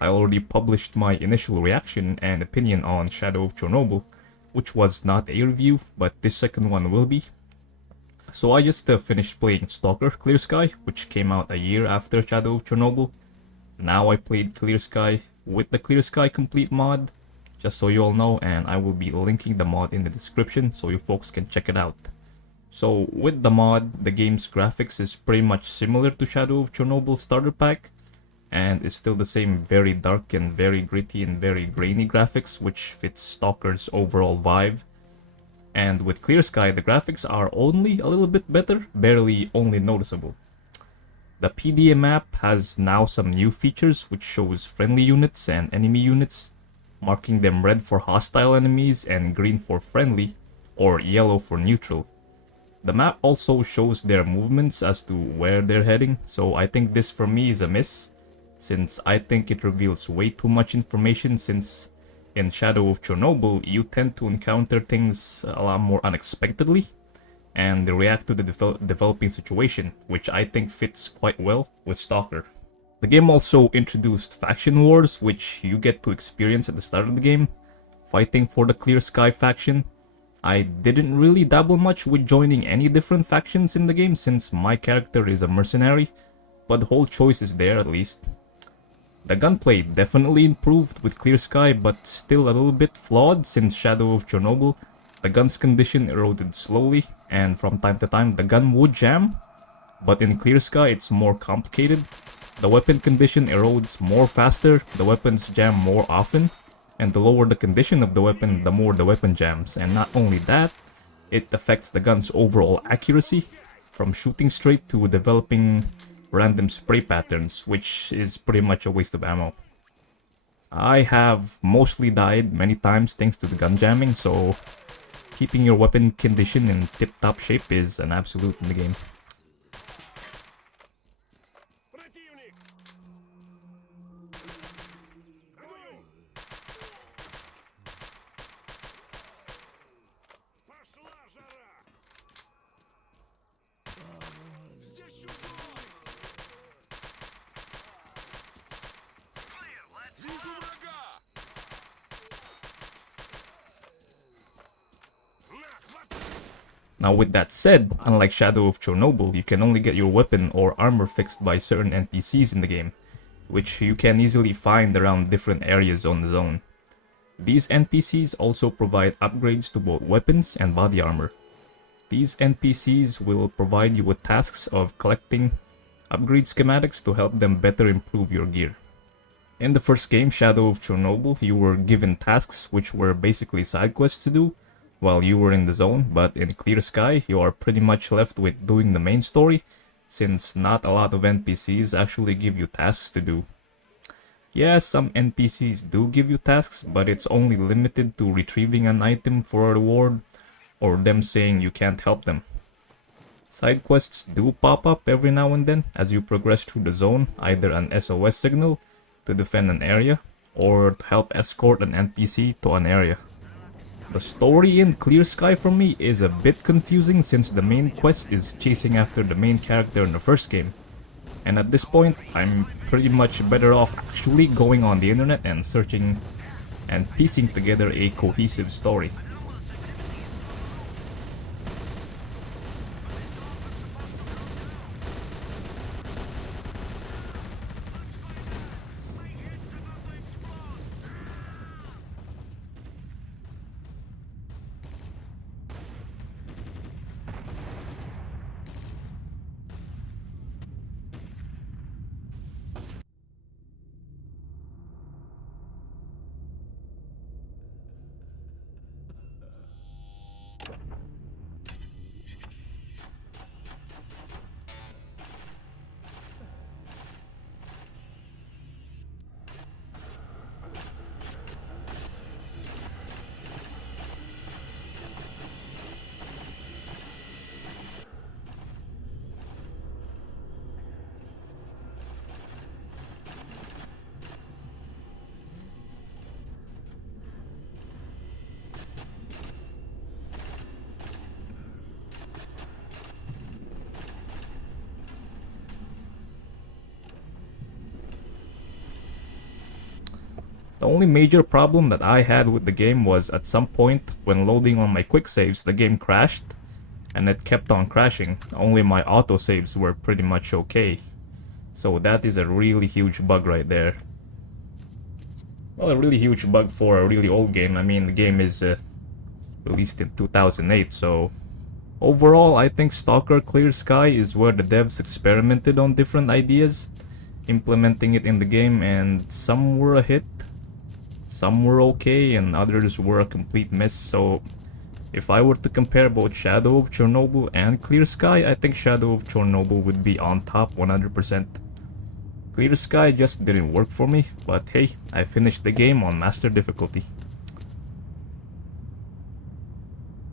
I already published my initial reaction and opinion on Shadow of Chernobyl, which was not a review, but this second one will be. So I just finished playing Stalker Clear Sky, which came out a year after Shadow of Chernobyl. Now I played Clear Sky with the Clear Sky Complete mod, just so you all know, and I will be linking the mod in the description so you folks can check it out. So with the mod, the game's graphics is pretty much similar to Shadow of Chernobyl starter pack, and it's still the same very dark and very gritty and very grainy graphics, which fits Stalker's overall vibe. And with Clear Sky, the graphics are only a little bit better, barely only noticeable. The PDA map has now some new features which shows friendly units and enemy units, marking them red for hostile enemies and green for friendly, or yellow for neutral. The map also shows their movements as to where they're heading, so I think this for me is a miss, since I think it reveals way too much information, since in Shadow of Chernobyl you tend to encounter things a lot more unexpectedly and react to the developing situation, which I think fits quite well with Stalker. The game also introduced faction wars, which you get to experience at the start of the game, fighting for the Clear Sky faction. I didn't really dabble much with joining any different factions in the game since my character is a mercenary, but the whole choice is there at least. The gunplay definitely improved with Clear Sky, but still a little bit flawed since Shadow of Chernobyl. The gun's condition eroded slowly, and from time to time the gun would jam, but in Clear Sky it's more complicated. The weapon condition erodes more faster, the weapons jam more often, and the lower the condition of the weapon, the more the weapon jams. And not only that, it affects the gun's overall accuracy, from shooting straight to developing random spray patterns, which is pretty much a waste of ammo. I have mostly died many times thanks to the gun jamming, so keeping your weapon condition in tip-top shape is an absolute in the game. Now with that said, unlike Shadow of Chernobyl, you can only get your weapon or armor fixed by certain NPCs in the game, which you can easily find around different areas on the zone. These NPCs also provide upgrades to both weapons and body armor. These NPCs will provide you with tasks of collecting upgrade schematics to help them better improve your gear. In the first game, Shadow of Chernobyl, you were given tasks which were basically side quests to do while you were in the zone, but in Clear Sky, you are pretty much left with doing the main story, since not a lot of NPCs actually give you tasks to do. Yes, some NPCs do give you tasks, but it's only limited to retrieving an item for a reward, or them saying you can't help them. Side quests do pop up every now and then as you progress through the zone, either an SOS signal to defend an area, or to help escort an NPC to an area. The story in Clear Sky for me is a bit confusing since the main quest is chasing after the main character in the first game. And at this point, I'm pretty much better off actually going on the internet and searching and piecing together a cohesive story. The only major problem that I had with the game was at some point when loading on my quick saves, the game crashed and it kept on crashing. Only my autosaves were pretty much okay. So that is a really huge bug right there. Well, a really huge bug for a really old game. I mean, the game is released in 2008, so overall, I think Stalker Clear Sky is where the devs experimented on different ideas, implementing it in the game, and some were a hit, some were okay, and others were a complete mess. So if I were to compare both Shadow of Chernobyl and Clear Sky, I think Shadow of Chernobyl would be on top 100%. Clear Sky just didn't work for me, but hey, I finished the game on master difficulty.